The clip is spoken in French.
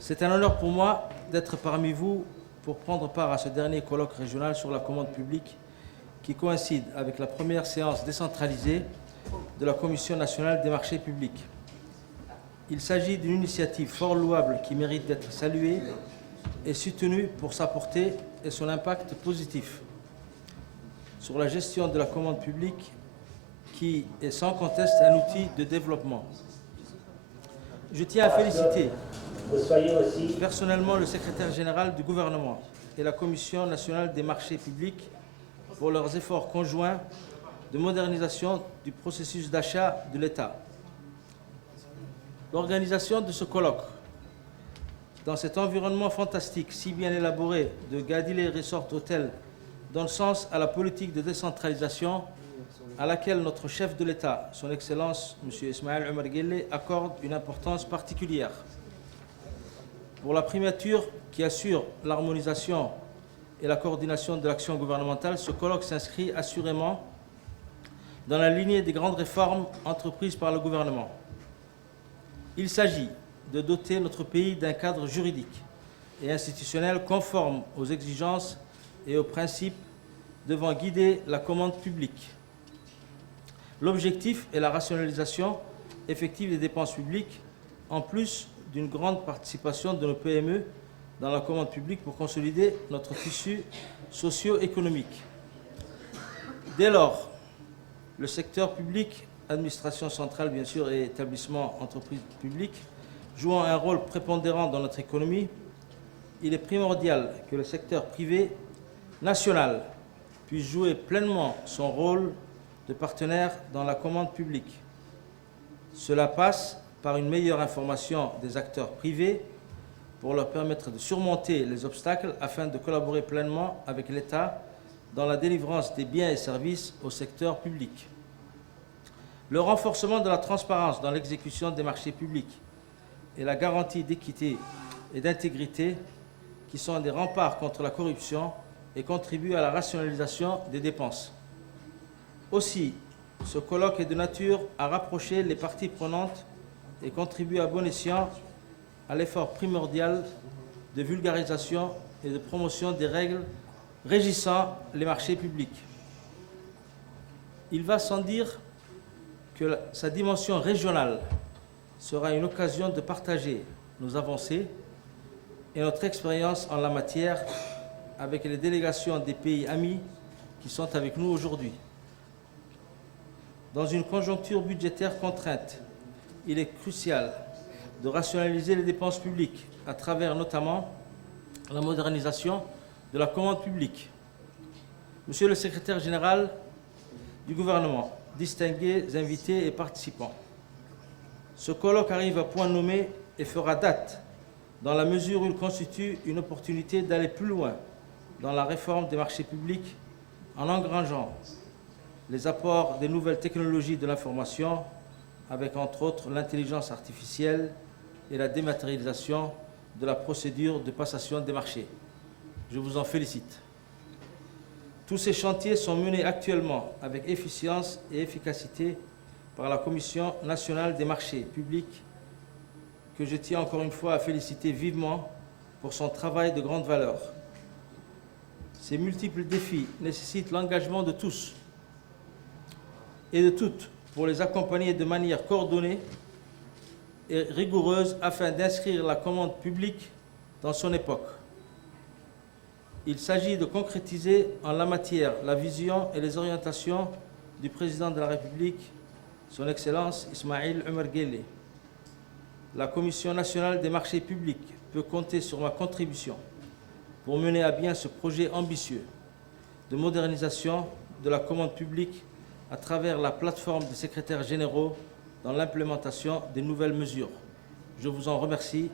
C'est un honneur pour moi d'être parmi vous pour prendre part à ce dernier colloque régional sur la commande publique qui coïncide avec la première séance décentralisée de la Commission nationale des marchés publics. Il s'agit d'une initiative fort louable qui mérite d'être saluée et soutenue pour sa portée et son impact positif sur la gestion de la commande publique qui est sans conteste un outil de développement. Je tiens à féliciter personnellement le secrétaire général du gouvernement et la Commission nationale des marchés publics pour leurs efforts conjoints de modernisation du processus d'achat de l'État. L'organisation de ce colloque dans cet environnement fantastique si bien élaboré de Gadile Resort Hotel donne sens à la politique de décentralisation à laquelle notre chef de l'État, son Excellence M. Ismaël Omar Guelleh, accorde une importance particulière. Pour la primature qui assure l'harmonisation et la coordination de l'action gouvernementale, ce colloque s'inscrit assurément dans la lignée des grandes réformes entreprises par le gouvernement. Il s'agit de doter notre pays d'un cadre juridique et institutionnel conforme aux exigences et aux principes devant guider la commande publique. L'objectif est la rationalisation effective des dépenses publiques, en plus d'une grande participation de nos PME dans la commande publique pour consolider notre tissu socio-économique. Dès lors, le secteur public, administration centrale bien sûr et établissements, entreprises publiques, jouant un rôle prépondérant dans notre économie, il est primordial que le secteur privé national puisse jouer pleinement son rôle de partenaire dans la commande publique. Cela passe par une meilleure information des acteurs privés pour leur permettre de surmonter les obstacles afin de collaborer pleinement avec l'État dans la délivrance des biens et services au secteur public. Le renforcement de la transparence dans l'exécution des marchés publics et la garantie d'équité et d'intégrité qui sont des remparts contre la corruption et contribuent à la rationalisation des dépenses. Aussi, ce colloque est de nature à rapprocher les parties prenantes et contribuer à bon escient à l'effort primordial de vulgarisation et de promotion des règles régissant les marchés publics. Il va sans dire que sa dimension régionale sera une occasion de partager nos avancées et notre expérience en la matière avec les délégations des pays amis qui sont avec nous aujourd'hui. Dans une conjoncture budgétaire contrainte, il est crucial de rationaliser les dépenses publiques à travers notamment la modernisation de la commande publique. Monsieur le secrétaire général du gouvernement, distingués invités et participants, ce colloque arrive à point nommé et fera date dans la mesure où il constitue une opportunité d'aller plus loin dans la réforme des marchés publics en engrangeant les apports des nouvelles technologies de l'information avec entre autres l'intelligence artificielle et la dématérialisation de la procédure de passation des marchés. Je vous en félicite. Tous ces chantiers sont menés actuellement avec efficience et efficacité par la Commission nationale des marchés publics que je tiens encore une fois à féliciter vivement pour son travail de grande valeur. Ces multiples défis nécessitent l'engagement de tous et de toutes pour les accompagner de manière coordonnée et rigoureuse afin d'inscrire la commande publique dans son époque. Il s'agit de concrétiser en la matière la vision et les orientations du président de la République, son Excellence Ismaël Omar Guelleh. La Commission nationale des marchés publics peut compter sur ma contribution pour mener à bien ce projet ambitieux de modernisation de la commande publique à travers la plateforme des secrétaires généraux dans l'implémentation des nouvelles mesures. Je vous en remercie.